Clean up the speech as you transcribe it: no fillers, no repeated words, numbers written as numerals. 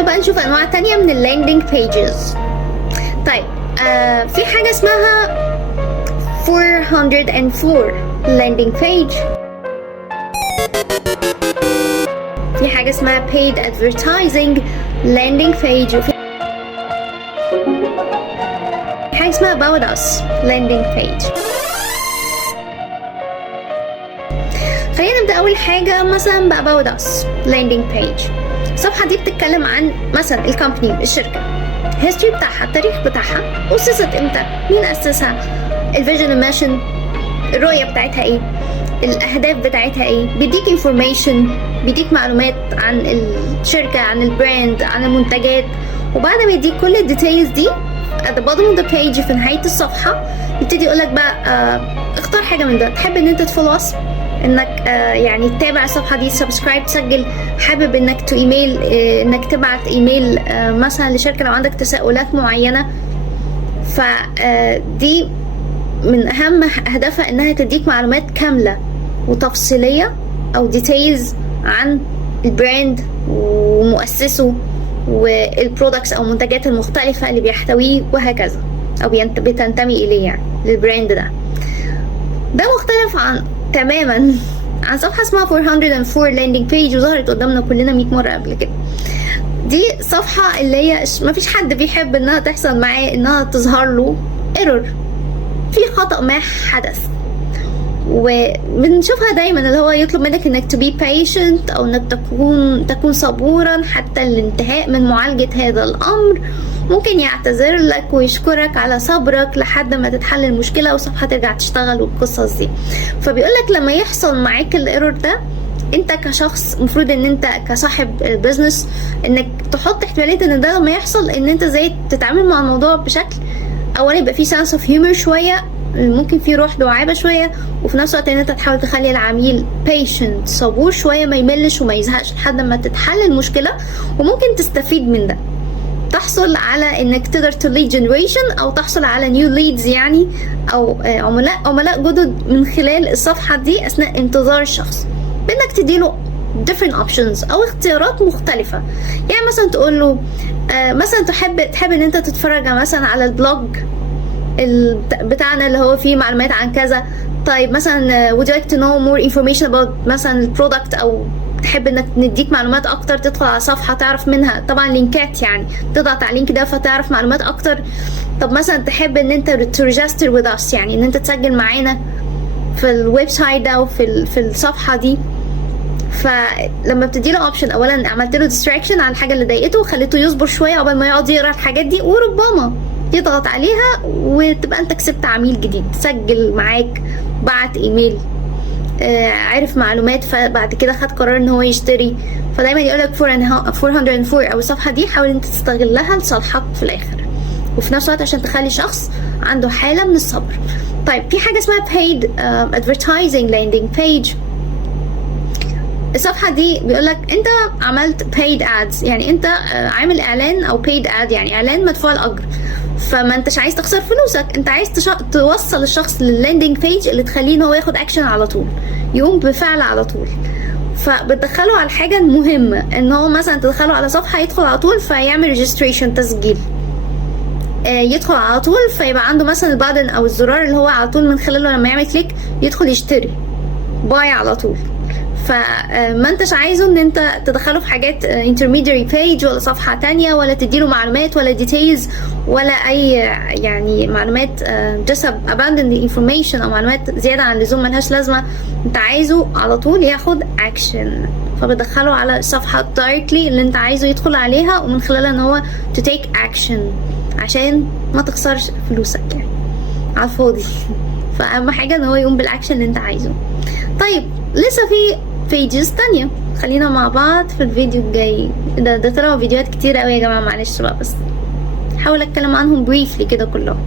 تعالوا بقى نشوف انواع تانية من اللاندنج بيجز. طيب في حاجة اسمها 404 landing page، في حاجة اسمها paid advertising landing page، وفي حاجة اسمها about us landing page. خلينا نبدأ أول حاجة مثلا ب about us landing page. الصفحة دي بتتكلم عن مثلا الكومباني، الشركة، الهيستوري بتاعها، التاريخ بتاعها، أسست امتى، مين أسسها، الفيجن الميشن، الرؤية بتاعتها ايه، الأهداف بتاعتها ايه، بيديك انفورميشن، بيديك معلومات عن الشركة، عن البراند، عن المنتجات. وبعد ما يديك كل الديتيلز دي at the bottom of the page في نهاية الصفحة يبتدي يقولك بقى اختار حاجة من ده. تحب ان انت تفولو اس، انك يعني تتابع الصفحة دي، سبسكرايب، تسجل، حابب انك ايميل، انك تبعت ايميل مثلا لشركة لو عندك تساؤلات معينة. فدي من اهم اهدافها انها تديك معلومات كاملة وتفصيلية او ديتيلز عن البراند ومؤسسه والبرودكتس او المنتجات المختلفة اللي بيحتويه وهكذا، او بتنتمي اليه يعني للبراند ده. ده مختلف تماما عن صفحة اسمها 404 landing page وظهرت قدامنا كلنا 100 مرة قبل كده. دي صفحة اللي هي مفيش حد بيحب انها تحصل معاه انها تظهر له ايرور، في خطأ ما حدث. وبنشوفها دايما اللي هو يطلب منك انك to be patient او انك تكون صبورا حتى الانتهاء من معالجة هذا الامر. ممكن يعتذر لك ويشكرك على صبرك لحد ما تتحل المشكلة والصفحة ترجع تشتغل والقصص دي. فبيقولك لما يحصل معاك الايرور ده، انت كشخص مفروض ان انت كصاحب بزنس انك تحط احتمالية ان ده لما يحصل ان انت زي تتعامل مع الموضوع بشكل اولا يبقى فيه sense of humor شوية، ممكن فيه روح دعابة شوية، وفي نفس الوقت ان انت تحاول تخلي العميل patient، صبور شوية، ما يملش وما يزهقش لحد ما تتحل المشكلة. وممكن تستفيد من ده، تحصل على انك تقدر lead generation او تحصل على new leads يعني، او عملاء جدد من خلال الصفحة دي اثناء انتظار الشخص، بانك تديله different options او اختيارات مختلفة. يعني مثلا تقول له مثلا تحب ان انت تتفرج مثلا على البلوج بتاعنا اللي هو فيه معلومات عن كذا. طيب مثلا would you like to know more information about مثلا البرودكت، او تحب انك نديك معلومات اكتر، تدخل على صفحة تعرف منها طبعا لينكات، يعني تضغط على اللينك ده فتعرف معلومات اكتر. طب مثلا تحب ان انت register with us، يعني ان انت تسجل معانا في الويب سايت ده وفي الصفحة دي. فلما بتديله اوبشن، اولا عملت له distraction على الحاجة اللي ضايقته وخليته يصبر شوية قبل ما يقعد يقرا الحاجات دي، وربما يضغط عليها وتبقى انت كسبت عميل جديد، سجل معاك، بعت ايميل، عرف معلومات، فبعد كده خد قرار ان هو يشتري. فدايما يقولك 404 او الصفحة دي حاول انت تستغلها لصالحك في الاخر، وفي نفس الوقت عشان تخلي شخص عنده حالة من الصبر. طيب في حاجة اسمها paid advertising landing page. الصفحة دي بيقولك انت عملت paid ads، يعني انت عامل اعلان او paid ad يعني اعلان مدفوع الاجر، فما انتش عايز تخسر فلوسك، انت عايز توصل الشخص لللاندنج بيج اللي تخليه ان هو ياخد اكشن على طول، يقوم بفعل على طول. فبتدخله على الحاجة المهمة، ان هو مثلا تدخله على صفحة يدخل على طول فيعمل ريجستريشن، تسجيل، يدخل على طول فيبقى عنده مثلا البادن او الزرار اللي هو على طول من خلاله لما يعمل كليك يدخل يشتري باي على طول. فما انتش عايزه ان انت تدخله في حاجات intermediary page ولا صفحة تانية، ولا تديله معلومات ولا details ولا اي يعني معلومات just abandon the information او معلومات زيادة عن اللزوم ملهاش لازمة. انت عايزه على طول ياخد action، فبدخله على الصفحة directly اللي انت عايزه يدخل عليها، ومن خلالها ان هو to take action عشان ما تخسرش فلوسك يعني على الفاضي. فاهم حاجة ان هو يقوم بالاكشن اللي انت عايزه. طيب لسه في بيجز تانية، خلينا مع بعض في الفيديو الجاي. ده طلعوا فيديوهات كتير قوي يا جماعة، معلش بقى، بس حاول اتكلم عنهم بريفلي كده كلهم.